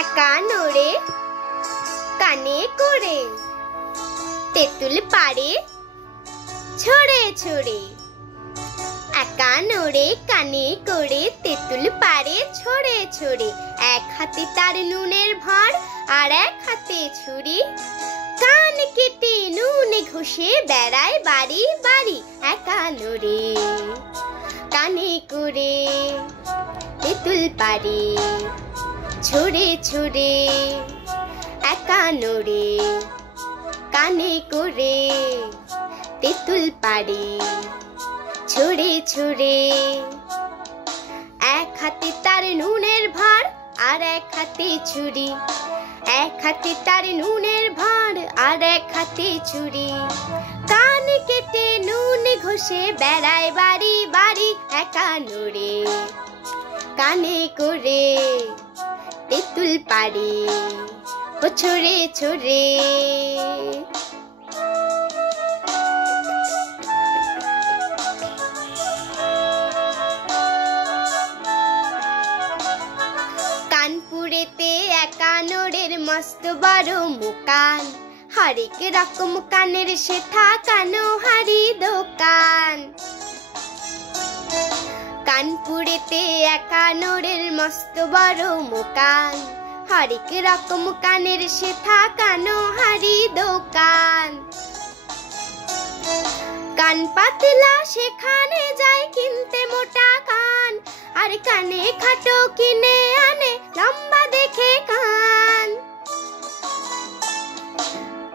একা নড়ে কানে করে তেঁতুল পাড়ে ছড়ে ছড়ে। একা নড়ে কানে করে তেঁতুল পাড়ে ছড়ে ছড়ে। এক হাতে তার নুনের ভাঁড় আর এক হাতে ছুরি। কান কেটে নুনে ঘষে বেড়ায় বাড়ি বাড়ি। একা নড়ে কানে করে তেঁতুল পাড়ে ছড়ে ছড়ে। একা নড়ে কানে করে তেঁতুল পাড়ে ছড়ে ছড়ে। এক হাতে তার নুনের ভাঁড় আর এক হাতে ছুরি। এক হাতে তার নুনের ভাঁড় আর এক হাতে ছুরি। কান কেটে নুন ঘষে বেড়ায় বাড়ি বাড়ি। একা নড়ে কানে করে তেঁতুল পাড়ে ছড়ে ছড়ে। কানপুরেতে একা নড়ের মস্ত বড় মুকান। হরেক রকম কানের শেঠা কানো হারি দোকান। কানপুরেতে একা নড়ের মস্ত বড় মুকান। হরেক রকম কানের শেঠা কানো হারি দোকান। কান পাতলা সেখানে যায় কিনতে মোটা কান। আর কানে খাটো কিনে আনে লম্বা দেখে কান।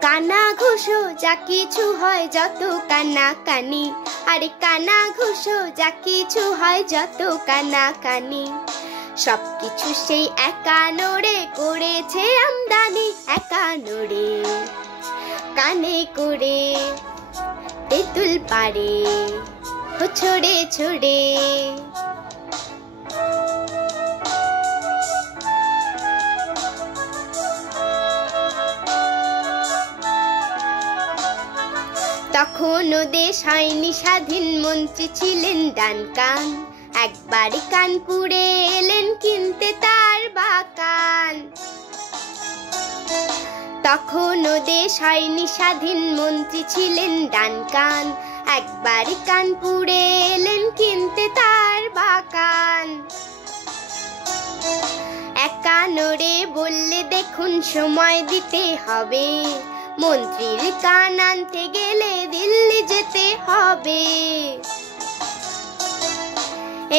কানা ঘুষো যা কিছু হয় যত কানা কানি। আরে কানা ঘুষো যা কিছু হয় যত কানা কানি। সবকিছু সেই একা নড়ে করেছে আমদানি। একা নড়ে কানে করে তেঁতুল পাড়ে ছড়ে ছড়ে। তখনও দেশ হয়নি স্বাধীন, মন্ত্রী ছিলেন ডানকান। একবার কানপুরে এলেন কিনতে তার বাকান। তখনও দেশ হয়নি স্বাধীন, মন্ত্রী ছিলেন ডানকান। একবার কানপুরে এলেন কিনতে তার বাকান। একা নড়ে বললে দেখুন সময় দিতে হবে। মন্ত্রীর কান আনতে গেলে দিল্লি যেতে হবে।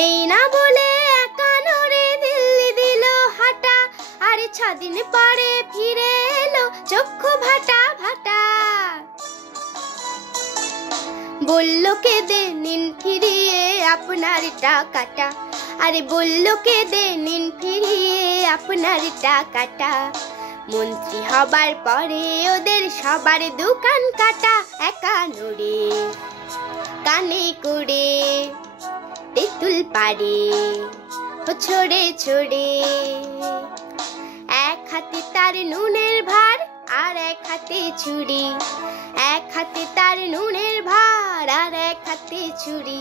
এই না বলে একা নড়ে দিল্লি দিল হাঁটা। আর 6 দিন পরে ফিরে এলো চক্ষু ভাটা ভাটা। বলল কেঁদে নিন ফিরিয়ে আপনার টাকাটা। আরে বলল কেঁদে নিন ফিরিয়ে আপনার টাকাটা। মন্ত্রী হবার পরে ওদের সবার দোকান কাটা। একা নড়ে কানে করে তেঁতুল পাড়ে ছড়ে ছড়ে। এক হাতে তার নুনের ভাঁড় আর এক হাতে ছুরি। এক হাতে তার নুনের ভাঁড় আর এক হাতে ছুরি।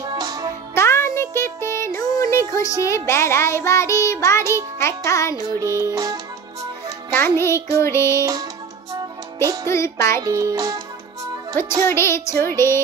কান কেটে নুন ঘষে বেড়ায় বাড়ি বাড়ি। একা নড়ে কানে করে তেঁতুল পাড়ে ছড়ে ছড়ে।